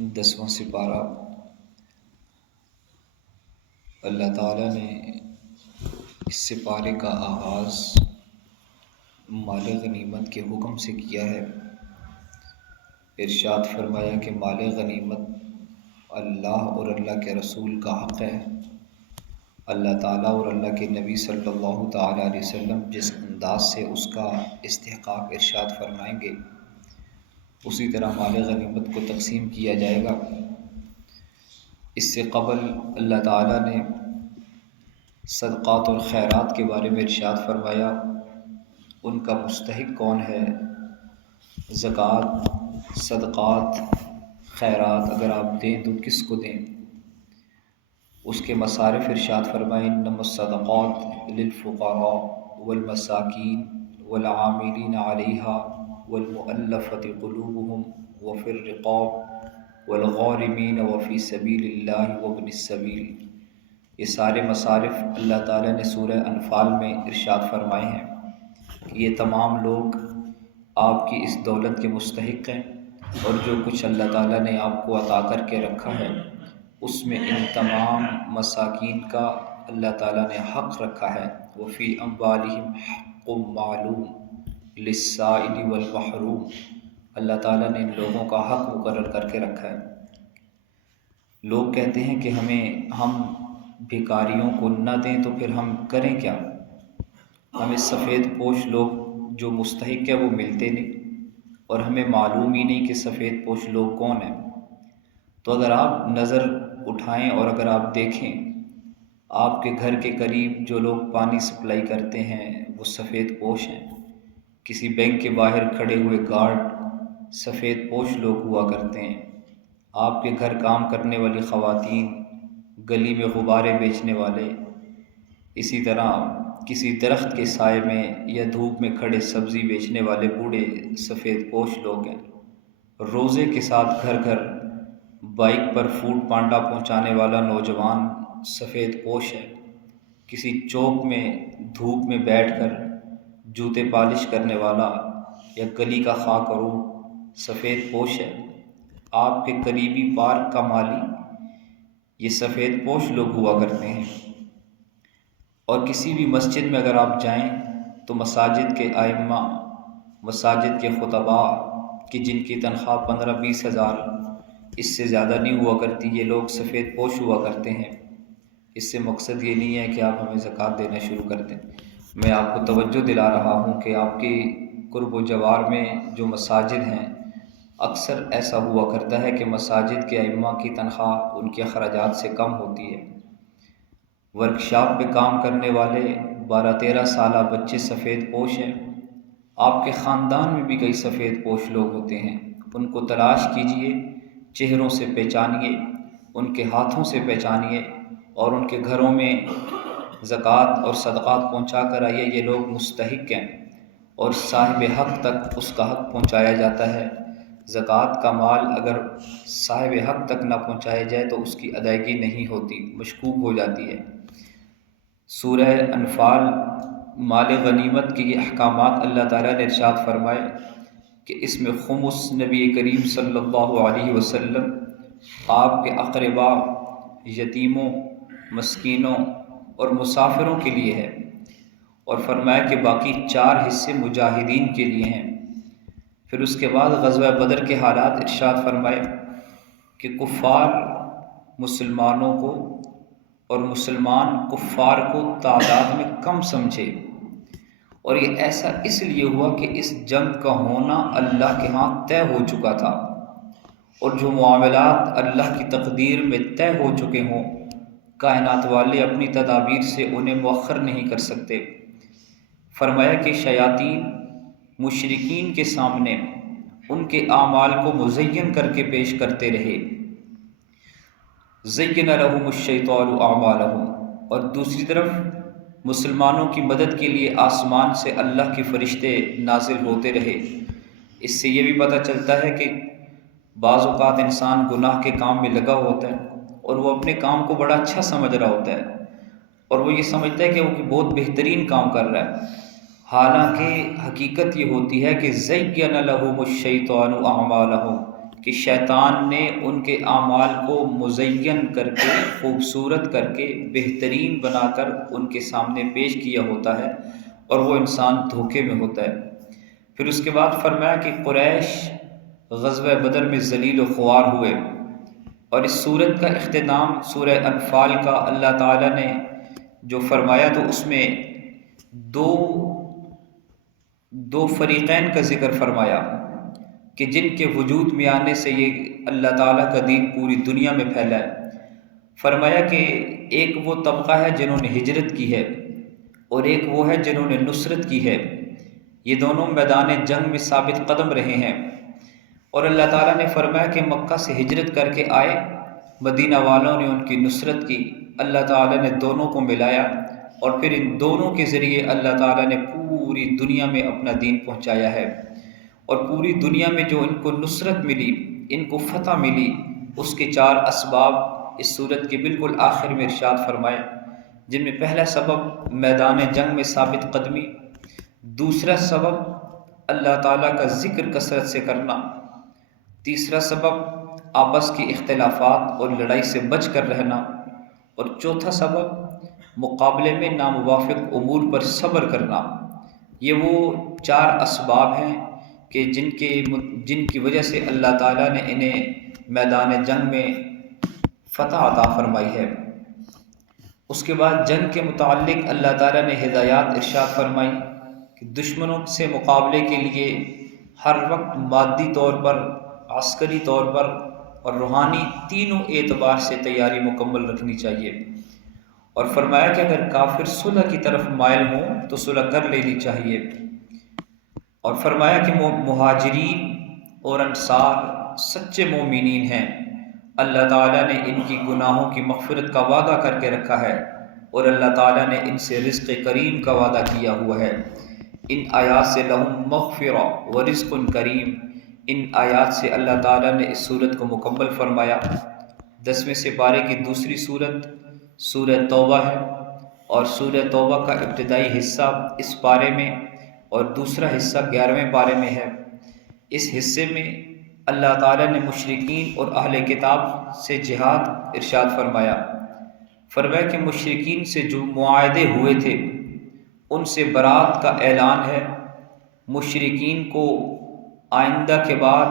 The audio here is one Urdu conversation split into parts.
10واں سپارہ۔ اللہ تعالیٰ نے اس سپارے کا آغاز مال غنیمت کے حکم سے کیا ہے۔ ارشاد فرمایا کہ مال غنیمت اللہ اور اللہ کے رسول کا حق ہے۔ اللہ تعالیٰ اور اللہ کے نبی صلی اللہ تعالیٰ علیہ وسلم جس انداز سے اس کا استحقاق ارشاد فرمائیں گے اسی طرح مال غنیمت کو تقسیم کیا جائے گا۔ اس سے قبل اللہ تعالیٰ نے صدقات اور خیرات کے بارے میں ارشاد فرمایا، ان کا مستحق کون ہے۔ زکوٰۃ، صدقات، خیرات اگر آپ دیں تو کس کو دیں، اس کے مصارف ارشاد فرمائے، انما الصدقات للفقراء والمساکین والعاملین علیہا والمؤلفۃ قلوبہم وفی الرقاب والغارمین وفی سبیل اللہ وابن السبیل۔ یہ سارے مصارف اللہ تعالیٰ نے سورہ انفال میں ارشاد فرمائے ہیں کہ یہ تمام لوگ آپ کی اس دولت کے مستحق ہیں، اور جو کچھ اللہ تعالیٰ نے آپ کو عطا کر کے رکھا ہے اس میں ان تمام مساکین کا اللہ تعالیٰ نے حق رکھا ہے۔ وفی اموالہم حق معلوم للسائل والمحروم، اللہ تعالیٰ نے ان لوگوں کا حق مقرر کر کے رکھا ہے۔ لوگ کہتے ہیں کہ ہم بھکاریوں کو نہ دیں تو پھر ہم کریں کیا، ہمیں سفید پوش لوگ جو مستحق ہے وہ ملتے نہیں، اور ہمیں معلوم ہی نہیں کہ سفید پوش لوگ کون ہیں۔ تو اگر آپ نظر اٹھائیں اور اگر آپ دیکھیں آپ کے گھر کے قریب جو لوگ پانی سپلائی کرتے ہیں وہ سفید پوش ہیں، کسی بینک کے باہر کھڑے ہوئے گارڈ سفید پوش لوگ ہوا کرتے ہیں، آپ کے گھر کام کرنے والی خواتین، گلی میں غبارے بیچنے والے، اسی طرح کسی درخت کے سائے میں یا دھوپ میں کھڑے سبزی بیچنے والے بوڑھے سفید پوش لوگ ہیں۔ روزے کے ساتھ گھر گھر بائک پر فوڈ پانڈا پہنچانے والا نوجوان سفید پوش ہے، کسی چوک میں دھوپ میں بیٹھ کر جوتے پالش کرنے والا یا گلی کا خاکرو سفید پوش ہے، آپ کے قریبی پارک کا مالی، یہ سفید پوش لوگ ہوا کرتے ہیں۔ اور کسی بھی مسجد میں اگر آپ جائیں تو مساجد کے ائمہ، مساجد کے خطباء کہ جن کی تنخواہ 15-20 ہزار اس سے زیادہ نہیں ہوا کرتی، یہ لوگ سفید پوش ہوا کرتے ہیں۔ اس سے مقصد یہ نہیں ہے کہ آپ ہمیں زکوٰۃ دینا شروع کر دیں، میں آپ کو توجہ دلا رہا ہوں کہ آپ کی قرب و جوار میں جو مساجد ہیں اکثر ایسا ہوا کرتا ہے کہ مساجد کے ائمہ کی تنخواہ ان کے اخراجات سے کم ہوتی ہے۔ ورکشاپ پہ کام کرنے والے 12-13 سالہ بچے سفید پوش ہیں، آپ کے خاندان میں بھی کئی سفید پوش لوگ ہوتے ہیں، ان کو تلاش کیجئے، چہروں سے پہچانیے، ان کے ہاتھوں سے پہچانیے، اور ان کے گھروں میں زکوٰۃ اور صدقات پہنچا کر آئیے۔ یہ لوگ مستحق ہیں اور صاحب حق تک اس کا حق پہنچایا جاتا ہے۔ زکوٰۃ کا مال اگر صاحب حق تک نہ پہنچایا جائے تو اس کی ادائیگی نہیں ہوتی، مشکوک ہو جاتی ہے۔ سورہ انفال مال غنیمت کے یہ احکامات اللہ تعالیٰ نے ارشاد فرمائے کہ اس میں خمس نبی کریم صلی اللہ علیہ وسلم، آپ کے اقربا، یتیموں، مسکینوں اور مسافروں کے لیے ہے، اور فرمایا کہ باقی 4 حصے مجاہدین کے لیے ہیں۔ پھر اس کے بعد غزوہ بدر کے حالات ارشاد فرمائے کہ کفار مسلمانوں کو اور مسلمان کفار کو تعداد میں کم سمجھے، اور یہ ایسا اس لیے ہوا کہ اس جنگ کا ہونا اللہ کے ہاں طے ہو چکا تھا، اور جو معاملات اللہ کی تقدیر میں طے ہو چکے ہوں کائنات والے اپنی تدابیر سے انہیں مؤخر نہیں کر سکتے۔ فرمایا کہ شیاطین مشرکین کے سامنے ان کے اعمال کو مزین کر کے پیش کرتے رہے، زین لہم الشیطان اعمالہم، اور دوسری طرف مسلمانوں کی مدد کے لیے آسمان سے اللہ کے فرشتے نازل ہوتے رہے۔ اس سے یہ بھی پتہ چلتا ہے کہ بعض اوقات انسان گناہ کے کام میں لگا ہوتا ہے اور وہ اپنے کام کو بڑا اچھا سمجھ رہا ہوتا ہے، اور وہ یہ سمجھتا ہے کہ وہ بہت بہترین کام کر رہا ہے، حالانکہ حقیقت یہ ہوتی ہے کہ زین لہم الشیطان اعمالہم، کہ شیطان نے ان کے اعمال کو مزین کر کے، خوبصورت کر کے، بہترین بنا کر ان کے سامنے پیش کیا ہوتا ہے اور وہ انسان دھوکے میں ہوتا ہے۔ پھر اس کے بعد فرمایا کہ قریش غزوہ بدر میں ذلیل و خوار ہوئے، اور اس صورت کا اختتام سورہ انفال کا اللہ تعالیٰ نے جو فرمایا تو اس میں دو فریقین کا ذکر فرمایا کہ جن کے وجود میں آنے سے یہ اللہ تعالیٰ کا دین پوری دنیا میں پھیلا ہے۔ فرمایا کہ ایک وہ طبقہ ہے جنہوں نے ہجرت کی ہے، اور ایک وہ ہے جنہوں نے نصرت کی ہے۔ یہ دونوں میدان جنگ میں ثابت قدم رہے ہیں، اور اللہ تعالیٰ نے فرمایا کہ مکہ سے ہجرت کر کے آئے، مدینہ والوں نے ان کی نصرت کی، اللہ تعالیٰ نے دونوں کو ملایا، اور پھر ان دونوں کے ذریعے اللہ تعالیٰ نے پوری دنیا میں اپنا دین پہنچایا ہے۔ اور پوری دنیا میں جو ان کو نصرت ملی، ان کو فتح ملی، اس کے 4 اسباب اس صورت کے بالکل آخر میں ارشاد فرمائے، جن میں پہلا سبب میدان جنگ میں ثابت قدمی، دوسرا سبب اللہ تعالیٰ کا ذکر کثرت سے کرنا، تیسرا سبب آپس کی اختلافات اور لڑائی سے بچ کر رہنا، اور چوتھا سبب مقابلے میں ناموافق امور پر صبر کرنا۔ یہ وہ 4 اسباب ہیں کہ جن کی وجہ سے اللہ تعالیٰ نے انہیں میدان جنگ میں فتح عطا فرمائی ہے۔ اس کے بعد جنگ کے متعلق اللہ تعالیٰ نے ہدایات ارشاد فرمائی کہ دشمنوں سے مقابلے کے لیے ہر وقت مادی طور پر، عسکری طور پر اور روحانی تینوں اعتبار سے تیاری مکمل رکھنی چاہیے، اور فرمایا کہ اگر کافر صلح کی طرف مائل ہوں تو صلح کر لینی چاہیے، اور فرمایا کہ مہاجرین اور انصار سچے مومنین ہیں، اللہ تعالیٰ نے ان کی گناہوں کی مغفرت کا وعدہ کر کے رکھا ہے، اور اللہ تعالیٰ نے ان سے رزق کریم کا وعدہ کیا ہوا ہے۔ ان آیات سے لہم مغفرہ و رزق کریم، ان آیات سے اللہ تعالیٰ نے اس صورت کو مکمل فرمایا۔ 10ویں سپارے کی دوسری صورت سورہ توبہ ہے، اور سورہ توبہ کا ابتدائی حصہ اس پارے میں اور دوسرا حصہ 11ویں پارے میں ہے۔ اس حصے میں اللہ تعالیٰ نے مشرکین اور اہل کتاب سے جہاد ارشاد فرمایا۔ فرمایا کہ مشرکین سے جو معاہدے ہوئے تھے ان سے برات کا اعلان ہے۔ مشرکین کو آئندہ کے بعد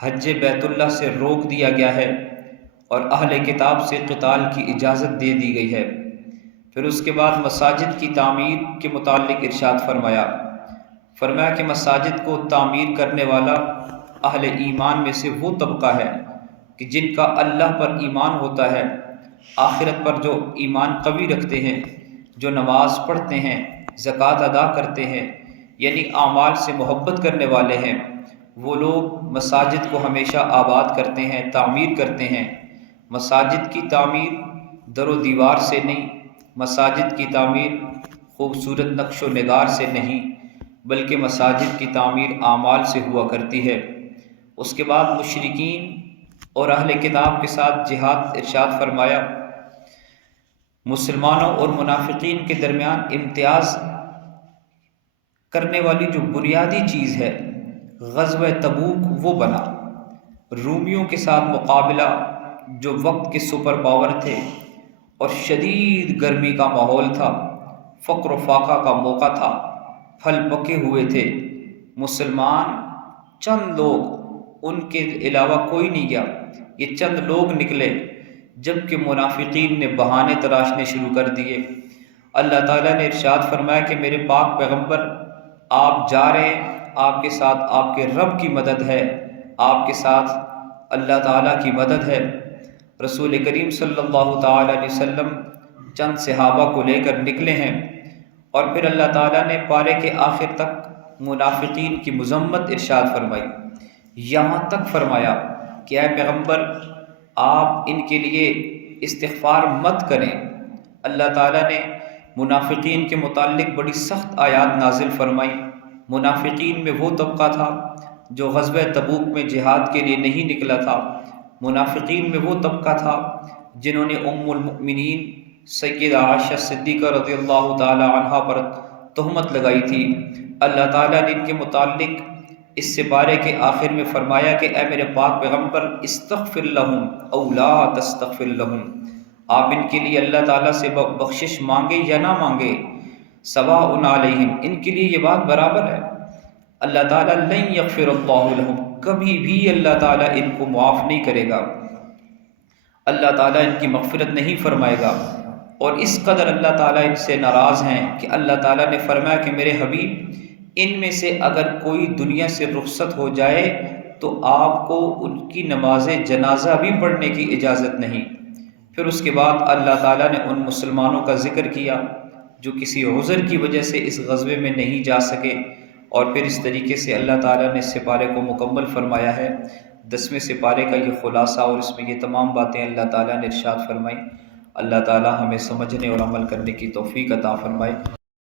حج بیت اللہ سے روک دیا گیا ہے، اور اہل کتاب سے قتال کی اجازت دے دی گئی ہے۔ پھر اس کے بعد مساجد کی تعمیر کے متعلق ارشاد فرمایا۔ فرمایا کہ مساجد کو تعمیر کرنے والا اہل ایمان میں سے وہ طبقہ ہے کہ جن کا اللہ پر ایمان ہوتا ہے، آخرت پر جو ایمان قوی رکھتے ہیں، جو نماز پڑھتے ہیں، زکوٰۃ ادا کرتے ہیں، یعنی اعمال سے محبت کرنے والے ہیں، وہ لوگ مساجد کو ہمیشہ آباد کرتے ہیں، تعمیر کرتے ہیں۔ مساجد کی تعمیر در و دیوار سے نہیں، مساجد کی تعمیر خوبصورت نقش و نگار سے نہیں، بلکہ مساجد کی تعمیر اعمال سے ہوا کرتی ہے۔ اس کے بعد مشرکین اور اہل کتاب کے ساتھ جہاد ارشاد فرمایا۔ مسلمانوں اور منافقین کے درمیان امتیاز کرنے والی جو بنیادی چیز ہے، غزوہ تبوک وہ بنا۔ رومیوں کے ساتھ مقابلہ، جو وقت کے سپر پاور تھے، اور شدید گرمی کا ماحول تھا، فقر و فاقہ کا موقع تھا، پھل پکے ہوئے تھے، مسلمان چند لوگ، ان کے علاوہ کوئی نہیں گیا، یہ چند لوگ نکلے، جبکہ منافقین نے بہانے تراشنے شروع کر دیے۔ اللہ تعالیٰ نے ارشاد فرمایا کہ میرے پاک پیغمبر آپ جا رہے ہیں، آپ کے ساتھ آپ کے رب کی مدد ہے، آپ کے ساتھ اللہ تعالیٰ کی مدد ہے۔ رسول کریم صلی اللہ تعالیٰ علیہ وسلم چند صحابہ کو لے کر نکلے ہیں، اور پھر اللہ تعالیٰ نے پارے کے آخر تک منافقین کی مذمت ارشاد فرمائی، یہاں تک فرمایا کہ اے پیغمبر آپ ان کے لیے استغفار مت کریں۔ اللہ تعالیٰ نے منافقین کے متعلق بڑی سخت آیات نازل فرمائی۔ منافقین میں وہ طبقہ تھا جو غزوہ تبوک میں جہاد کے لیے نہیں نکلا تھا، منافقین میں وہ طبقہ تھا جنہوں نے ام المؤمنین سیدہ عائشہ صدیقہ رضی اللہ تعالی عنہا پر تہمت لگائی تھی۔ اللہ تعالیٰ نے ان کے متعلق اس سپارے کے آخر میں فرمایا کہ اے میرے پاک پیغمبر استغفر لہم او لا تستغفر لہم، آپ ان کے لیے اللہ تعالیٰ سے بخشش مانگے یا نہ مانگے، سواء علیہم، ان کے لیے یہ بات برابر ہے۔ اللہ تعالیٰ لن یغفر اللہ لہم، کبھی بھی اللہ تعالیٰ ان کو معاف نہیں کرے گا، اللہ تعالیٰ ان کی مغفرت نہیں فرمائے گا۔ اور اس قدر اللہ تعالیٰ ان سے ناراض ہیں کہ اللہ تعالیٰ نے فرمایا کہ میرے حبیب، ان میں سے اگر کوئی دنیا سے رخصت ہو جائے تو آپ کو ان کی نماز جنازہ بھی پڑھنے کی اجازت نہیں۔ پھر اس کے بعد اللہ تعالیٰ نے ان مسلمانوں کا ذکر کیا جو کسی عذر کی وجہ سے اس غزوے میں نہیں جا سکے، اور پھر اس طریقے سے اللہ تعالیٰ نے سپارے کو مکمل فرمایا ہے۔ 10ویں سپارے کا یہ خلاصہ اور اس میں یہ تمام باتیں اللہ تعالیٰ نے ارشاد فرمائی۔ اللہ تعالیٰ ہمیں سمجھنے اور عمل کرنے کی توفیق عطا فرمائے۔